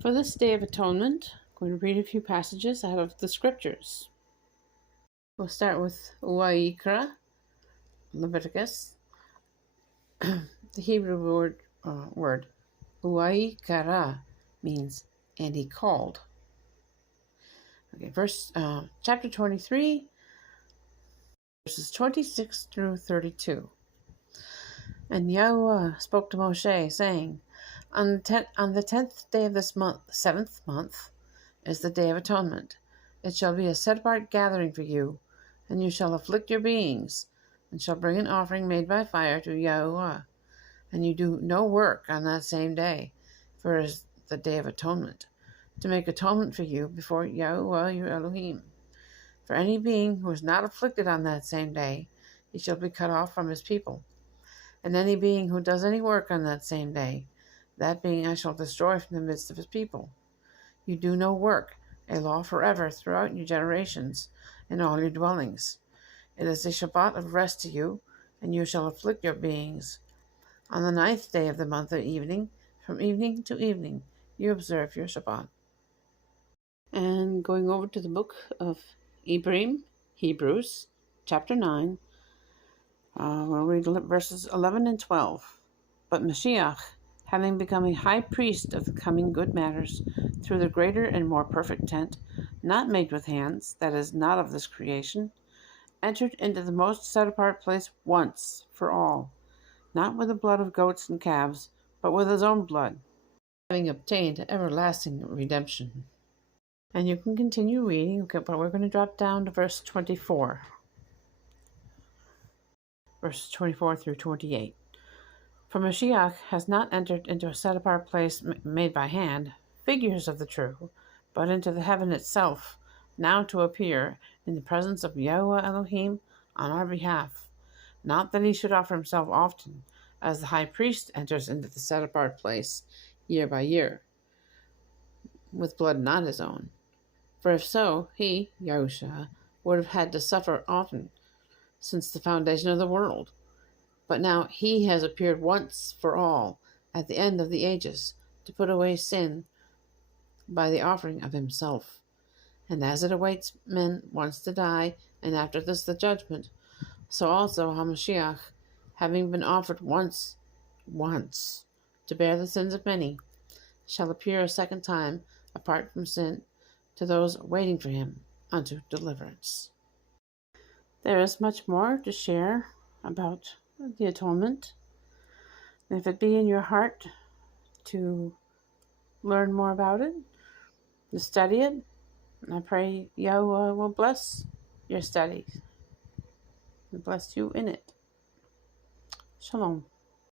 For this Day of Atonement, I'm going to read a few passages out of the Scriptures. We'll start with Wayyiqra, Leviticus. The Hebrew word Wayyiqra means "and he called." Okay, chapter 23, verses 26 through 32. And Yahweh spoke to Moshe, saying, On the 10th day of this month, the 7th month, is the Day of Atonement. It shall be a set-apart gathering for you, and you shall afflict your beings, and shall bring an offering made by fire to Yahweh. And you do no work on that same day, for it is the Day of Atonement, to make atonement for you before Yahweh your Elohim. For any being who is not afflicted on that same day, he shall be cut off from his people. And any being who does any work on that same day, that being I shall destroy from the midst of his people. You do no work, a law forever throughout your generations, in all your dwellings. It is a Shabbat of rest to you, and you shall afflict your beings. On the 9th day of the month of evening, from evening to evening, you observe your Shabbat. And going over to the book of Ibriym, Hebrews, chapter 9, we'll read verses 11 and 12. But Mashiach, having become a high priest of the coming good matters, through the greater and more perfect tent, not made with hands, that is, not of this creation, entered into the most set-apart place once for all, not with the blood of goats and calves, but with his own blood, having obtained everlasting redemption. And you can continue reading, but we're going to drop down to verse 24. Verses 24 through 28. For Mashiach has not entered into a set-apart place made by hand, figures of the true, but into the heaven itself, now to appear in the presence of Yahweh Elohim on our behalf. Not that he should offer himself often, as the high priest enters into the set-apart place year by year, with blood not his own. For if so, he, Yahushua, would have had to suffer often, since the foundation of the world. But now he has appeared once for all, at the end of the ages, to put away sin by the offering of himself. And as it awaits men once to die, and after this the judgment, so also HaMashiach, having been offered once, to bear the sins of many, shall appear a second time, apart from sin, to those waiting for him unto deliverance. There is much more to share about the atonement. And if it be in your heart to learn more about it, to study it, I pray Yahweh will bless your studies and bless you in it. Shalom.